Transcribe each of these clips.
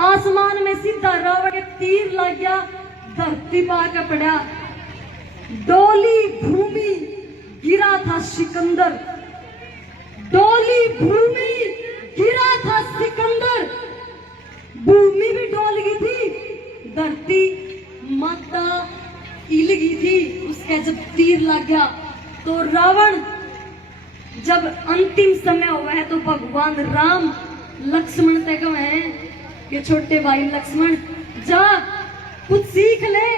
आसमान में सीधा रावण के तीर लग गया, धरती पाकर पड़ा। डोली भूमि गिरा था सिकंदर, डोली भूमि गिरा था सिकंदर। भूमि भी डोल गई थी, धरती माता हिल गई थी उसके जब तीर लग गया। तो रावण जब अंतिम समय हुआ है तो भगवान राम लक्ष्मण से कहे कि छोटे भाई लक्ष्मण जा कुछ सीख ले,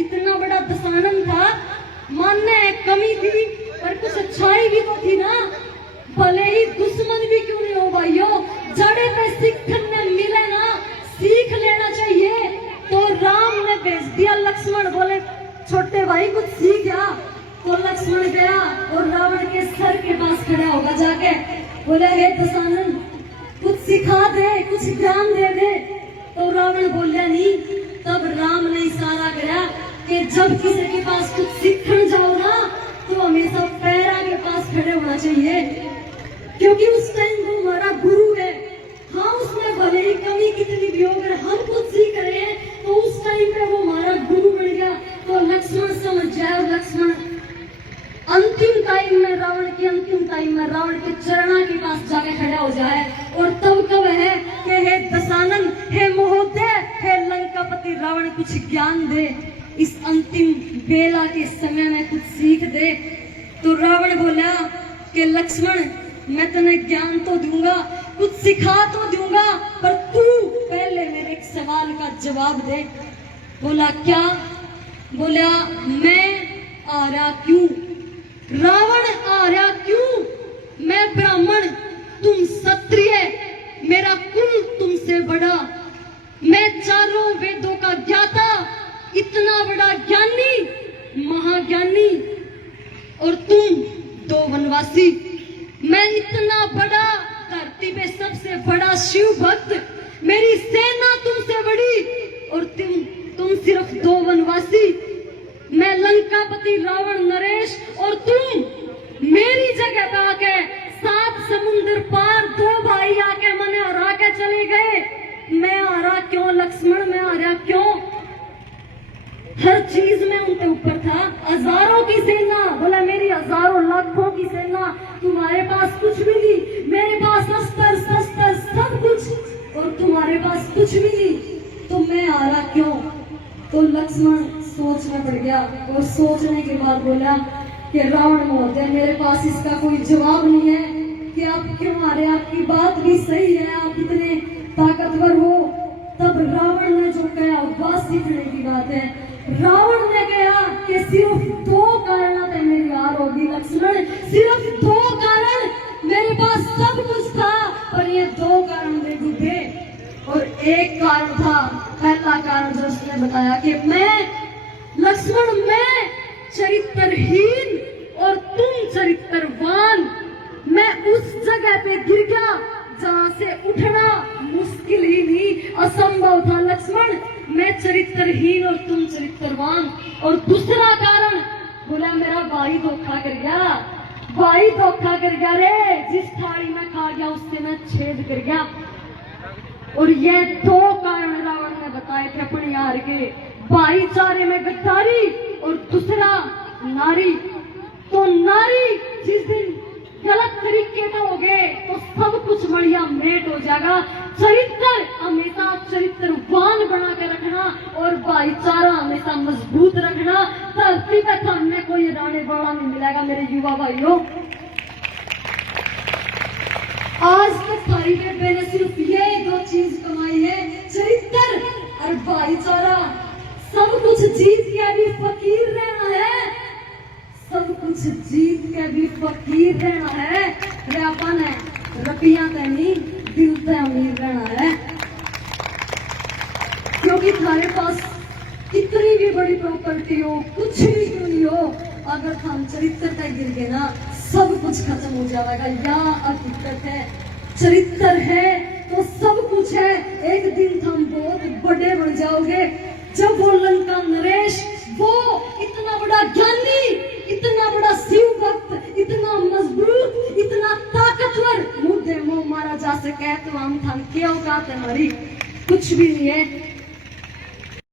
इतना बड़ा दशानन था, मानने कमी थी पर कुछ अच्छाई भी तो थी ना, भले ही दुश्मन भी क्यों नहीं हो भाइयों, जड़े पे सीखने मिले ना, सीख लेना चाहिए। तो राम ने भेज दिया, लक्ष्मण बोले छोटे भाई कुछ सीख आ। तो लक्ष्मण गया और रावण के सर के पास खड़ा होगा जाके, बोले हे दशानन कुछ सिखा दे, कुछ ज्ञान दे दे। तो रावण बोलिया नहीं। तब राम ने इशारा किया कि जब किसी के पास कुछ सीखने जाओ ना तो हमेशा पैरा के पास खड़े होना चाहिए, क्योंकि उस टाइम वो हमारा गुरु है। हाँ उसमें भले ही कमी कितनी भी हो, अगर हम कुछ सीख रहे हैं तो उस टाइम पे वो हमारा गुरु बन गया। तो लक्ष्मण समझ जाए, लक्ष्मण अंतिम टाइम में रावण के अंतिम टाइम में रावण के चरणा के पास जाके खड़ा हो जाए। और तब कब है कि हे दशानन, हे महोदय, हे लंकापति रावण कुछ ज्ञान दे, इस अंतिम बेला के समय में कुछ सीख दे। तो रावण बोला कि लक्ष्मण मैं तुम्हें ज्ञान तो दूंगा, कुछ सिखा तो दूंगा, पर तू पहले मेरे एक सवाल का जवाब दे। बोला क्या? बोला मैं आ रहा क्यों? रावण आ रहा क्यों? मैं ब्राह्मण, तुम क्षत्रिय, मेरा कुल तुमसे बड़ा, मैं चारों वेदों का ज्ञाता, इतना बड़ा ज्ञानी, महाज्ञानी, और तुम दो वनवासी। मैं इतना बड़ा, धरती पे सबसे बड़ा शिव भक्त, मेरी सेना तुमसे बड़ी और तुम सिर्फ दो वनवासी। मैं लंकापति रावण नरेश और तुम मेरी जगह पे आके 7 समुद्र पार 2 भाई आके मैंने हरा के चले गए। मैं हारा क्यों लक्ष्मण? मैं हारा क्यों? हर चीज में उनके ऊपर था, हजारों की सेना। बोला मेरी हजारों लाखों की सेना, तुम्हारे पास कुछ भी नहीं, मेरे पास अस्त्र शस्त्र सब कुछ और तुम्हारे पास कुछ भी नहीं, तो मैं हारा क्यों? तो लक्ष्मण सोच में पड़ गया और सोचने के बाद बोला कि रावण महोदय मेरे पास इसका कोई जवाब नहीं है कि आप क्यों हारे, आपकी बात भी सही है, आप इतने ताकतवर हो। तब रावण ने जो कहा बात सीखने की बात है। रावण ने कहा कि सिर्फ 2 कारण थे मेरी हार होगी लक्ष्मण, सिर्फ 2 कारण, मेरे पास सब कुछ था पर ये 2 कारण मेरे डूबे। और एक कारण था, पहला कारण जो उसने बताया कि मैं लक्ष्मण, मैं चरित्रहीन और तुम चरित्रवान, मैं उस जगह पे गिर गया जहां से उठना मुश्किल ही नहीं, असंभव था लक्ष्मण, मैं चरित्रहीन और तुम चरित्रवान। और दूसरा कारण बोला मेरा भाई धोखा कर गया, भाई धोखा कर गया रे, जिस थाली में खा गया उससे मैं छेद कर गया। और ये 2 कारण रावण ने बताए थे अपने यार के, भाईचारे में गद्दारी और दूसरा नारी। तो नारी जिस दिन गलत तरीके से हो गए तो सब कुछ बढ़िया मेट हो जाएगा। चरित्र हमेशा चरित्रवान बना के रखना और भाईचारा हमेशा मजबूत रखना, धरती पे सामने कोई राने बड़ा नहीं मिलेगा मेरे युवा भाइयों। आज तक थारी बेटे ने सिर्फ ये 2 चीज कमाई है, चरित्र और भाईचारा। सब कुछ जीत के भी फकीर रहना है, सब कुछ जीत के भी फकीर रहना है। व्यापन है रुपया तो नहीं, दिल से अमीर रहना है। क्योंकि तुम्हारे पास कितनी भी बड़ी प्रॉपर्टी हो, कुछ भी क्यों नहीं हो, अगर हम चरित्र तक गिर गए ना सब कुछ खत्म हो जाएगा। या हकीकत है, चरित्र है तो सब कुछ है। एक दिन तुम बहुत बड़े बन जाओगे। जब वो लंका नरेश, वो इतना बड़ा ज्ञानी, इतना बड़ा शिव भक्त, इतना मजबूत, इतना ताकतवर, मुद्दे मुंह मारा जा सके तो हम थम के औकात है हमारी। कुछ भी नहीं है।